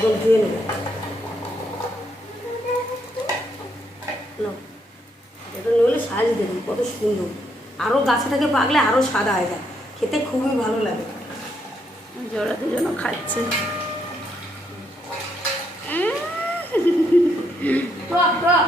এখন ধুয়ে নেব। এটা নইলে সাইজ দেখুন কত সুন্দর। আরও গাছে থেকে পাকলে আরও সাদা হয়ে যায়। খেতে খুবই ভালো লাগে। জোড়া দুজনও খাচ্ছে। টক টক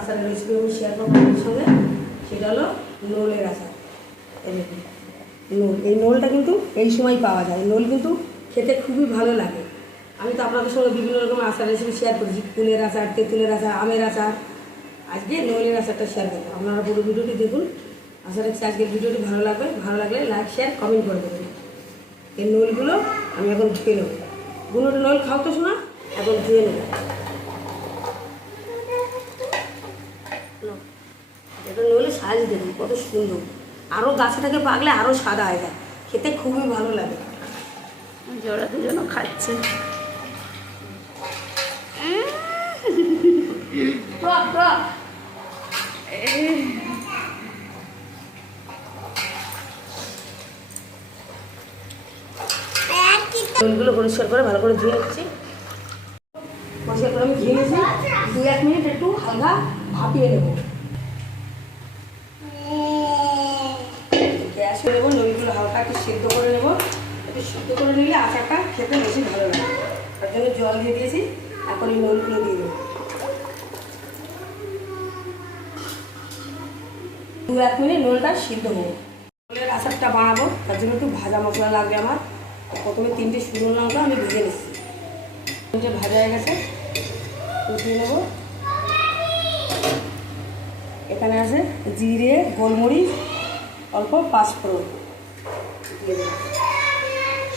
আচারের রেসিপি আমি শেয়ার করব আপনাদের সঙ্গে, সেটা হলো নোলের আচার। নোল, এই নোলটা কিন্তু এই সময় পাওয়া যায়। নোল কিন্তু খেতে খুবই ভালো লাগে। আমি তো আপনাদের সঙ্গে বিভিন্ন রকম আচার রেসিপি শেয়ার করেছি কুলের আচার, তেঁতুলের আচার, আমের আচার। আজকে নোলের আচারটা শেয়ার করব। আপনারা পুরো ভিডিওটি দেখুন। আশা রাখছি আজকের ভিডিওটি ভালো লাগবে। ভালো লাগলে লাইক শেয়ার কমেন্ট করে দেবেন। এই নোলগুলো আমি এখন ধুয়ে নেব। বুনোটা নোল খাও তো শোনা এখন ধুয়ে নেব। নইলে দেখুন কত সুন্দর। আরও গাছে থেকে পাকলে আরও সাদা হয়ে যায়। খেতে খুবই ভালো লাগে। জোড়া দুজনও খাচ্ছে। নোলগুলো পরিষ্কার করে ভালো করে ধুয়ে নিচ্ছি। পরিষ্কার করে আমি ধুয়ে নিয়েছি। দু এক মিনিট একটু হালকা ভাপিয়ে নেব। গ্যাস নেব নইগুলো হালকা একটু সিদ্ধ করে নেব। একটু সিদ্ধ করে নিলে আচারটা খেতে বেশি ভালো লাগে। তার জন্য জল দিয়ে দিয়েছি, এখন এই নুনগুলো দিয়ে দেবো। দু এক মিনিট নুনটা সিদ্ধ হোক নোলের আচারটা বানাবো, তার জন্য একটু ভাজা মশলা লাগবে আমার। প্রথমে তিনটে শুকনো লঙ্কা আমি ভেজে নিচ্ছি। তিনটে ভাজা হয়ে গেছে, উঠিয়ে নেব। এখানে আছে জিরে, গোলমরিচ অল্প পাঁচফোড়ন দিয়ে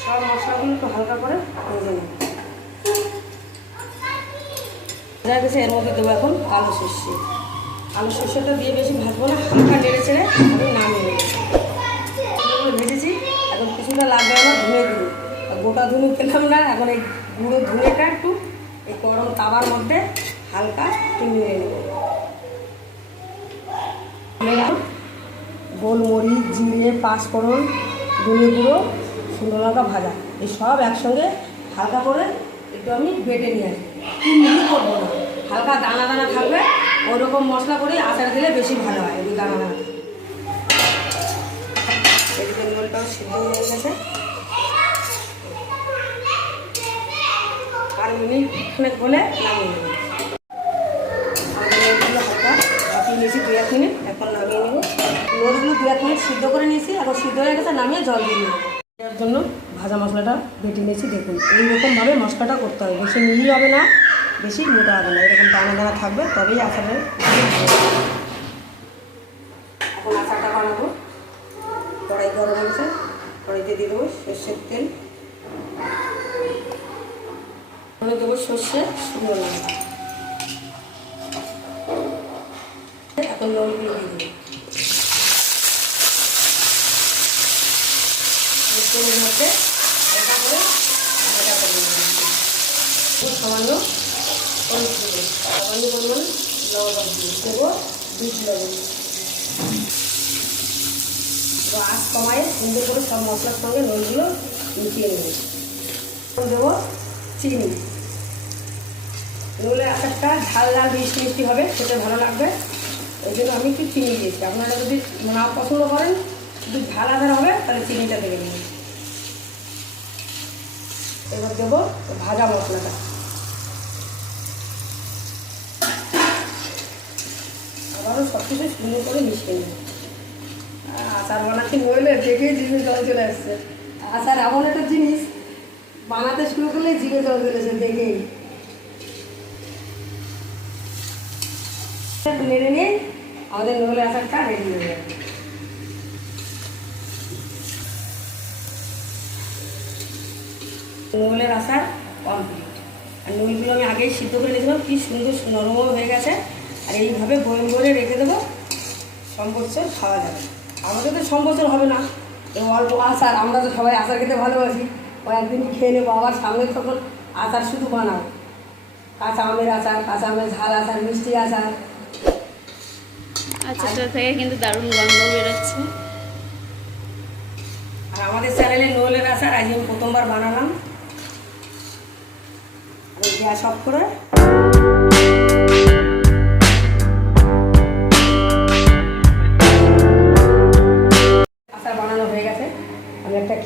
সব মশলাগুলো একটু হালকা করে ভেজে নেব ভাজা গেছে এর মধ্যে দেবো এখন আলু সর্ষে। আলু সর্ষেটা দিয়ে বেশি ভাজবো না, হালকা নেড়ে ছেড়ে আমি নামিয়ে নেব। ভেজেছি, এখন কিছুটা লাগবে আমার ধুয়ে আর গোটা ধুনু খেলাম না, এখন এই গুঁড়ো ধুনেটা একটু এই গরম তাওয়ার মধ্যে হালকা একটু নিয়ে নেব। গোলমরিচ, জিরে, পাঁচফোড়ন, ধনে গুঁড়ো, শুকনো লঙ্কা ভাজা। এই সব একসঙ্গে হালকা করে একটু আমি বেটে নিয়ে আসি কি মিহি করব না। হালকা দানা দানা থাকবে ওই রকম মশলা করে আচার দিলে বেশি ভালো হয়, এই দানা দানা। নোলটাও সিদ্ধ হয়ে গেছে। আর মিনিট খানেক হলে নামিয়ে নেব আমাদের নোলগুলো হালকা ভাপিয়ে নিয়েছি দু এক মিনিট এখন নামিয়ে নেব নোলগুলো দু এক মিনিট সিদ্ধ করে নিয়েছি, এখন সিদ্ধ হয়ে গেছে, নামিয়ে জল দিয়ে নেব। এর জন্য ভাজা মশলাটা বেটে নিয়েছি, দেখুন। এইরকমভাবে মশলাটা করতে হবে, বেশি মিহি হবে না, বেশি মোটা হবে না, এরকম দানা দানা থাকবে, তবেই আচারের এখন আচারটা বানাবো। কড়াই গরম হয়েছে কড়াইতে দিয়ে দেবো সর্ষের তেল। দেবো সর্ষে শুকনো লঙ্কা এখন লবণগুলো দিয়ে দেবো এই তেলের মধ্যে হালকা করে ভাজা করে নেব। খুব সামান্য হলুদ দেবো সামান্য পরিমাণ লবণ দেবো। বিট লবণ। আঁচ কমায় সুন্দর করে সব মশলার সঙ্গে নলগুলো মিশিয়ে নেব। দেবো চিনি। নলে আচারটা ঝাল ঝাল মিষ্টি মিষ্টি হবে, খেতে ভালো লাগবে। ওই জন্য আমি একটু চিনি দিয়েছি। আপনারা যদি না পছন্দ করেন যদি ঝাল আধার হবে, তাহলে চিনিটা দেবেন। এবার দেবো ভাজা মশলাটা। আবারও সব কিছু সুন্দর করে মিশিয়ে নেব আচার বানাতে নইলে দেখেই জিভে জল চলে আসছে। আচার এমন একটা জিনিস, বানাতে শুরু করলে জিভে জল চলেছে দেখেই। নেড়ে নিয়ে আমাদের নইলে আচারটা রেডি হয়ে যাবে নইলের আচার কমপ্লিট আর নইলগুলো আমি আগেই সিদ্ধ করে নিয়েছিলাম কি সুন্দর নরমও হয়ে গেছে। আর এইভাবে বয়ম করে রেখে দেবো। সম্বৎসর খাওয়া যাবে আমাদের তো সম্বৎসর হবে না। তো অল্প আচার আমরা তো সবাই আচার খেতে ভালোবাসি। কয়েকদিন খেয়ে নেব আবার সামনে তখন আচার শুধু বানাও কাঁচা আমের আচার কাঁচা আমের ঝাল আচার মিষ্টি আচার। আচারটা থেকে কিন্তু দারুণ গন্ধ বেরোচ্ছে। আর আমাদের চ্যানেলে নোলের আচার আজ আমি প্রথমবার বানালাম। অফ করে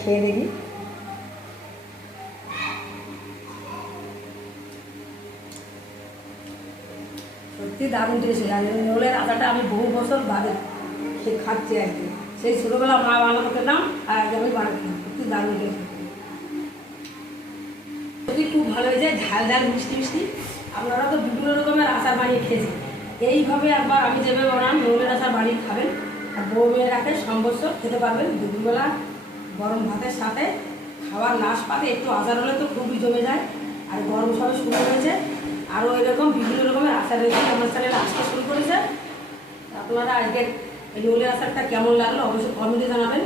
খেয়ে দেখি। সত্যি দারুণ টেস্ট আর নোলের আচারটা আমি বহু বছর বাদে খেয়ে খাচ্ছি আর কি। সেই ছোটোবেলা মা বানানো খেতাম, আর আজ আমি বানাতাম সত্যি দারুণ টেস্ট সত্যি খুব ভালো হয়েছে ঝাল ঝাল, মিষ্টি মিষ্টি, আপনারা তো বিভিন্ন রকমের আচার বানিয়ে খেয়েছেন। এইভাবে একবার আমি যেভাবে বানাম নোলের আচার বানিয়ে খাবেন। আর বউ মেয়েরাকে সম্বস্ব খেতে পারবেন। দুপুরবেলা গরম ভাতের সাথে খাওয়ার লাস্ট পাতে, একটু আচার হলে তো খুবই জমে যায়। আর গরম সবে শুরু হয়েছে। আরও এরকম বিভিন্ন রকমের আচার রয়েছে আমার চ্যানেলে আসতে শুরু করেছে। আপনারা আজকের এই নোলের আচারটা কেমন লাগল অবশ্যই কমেন্টে জানাবেন।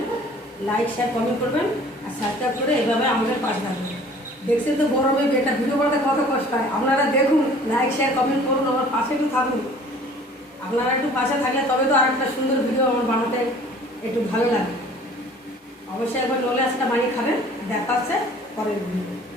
লাইক শেয়ার কমেন্ট করবেন। আর সাবস্ক্রাইব করে এইভাবে আমাদের পাশে থাকবেন। দেখছেন তো গরমে এটা ভিডিও করতে কত কষ্ট হয়। আপনারা দেখুন লাইক শেয়ার কমেন্ট করুন, আমার পাশে একটু থাকুন। আপনারা একটু পাশে থাকলে তবে তো আর একটা সুন্দর ভিডিও আমার বানাতে একটু ভালো লাগে। অবশ্যই একবার চলে আজটা বানিয়ে খাবেন দেখা হচ্ছে পরের ভিডিও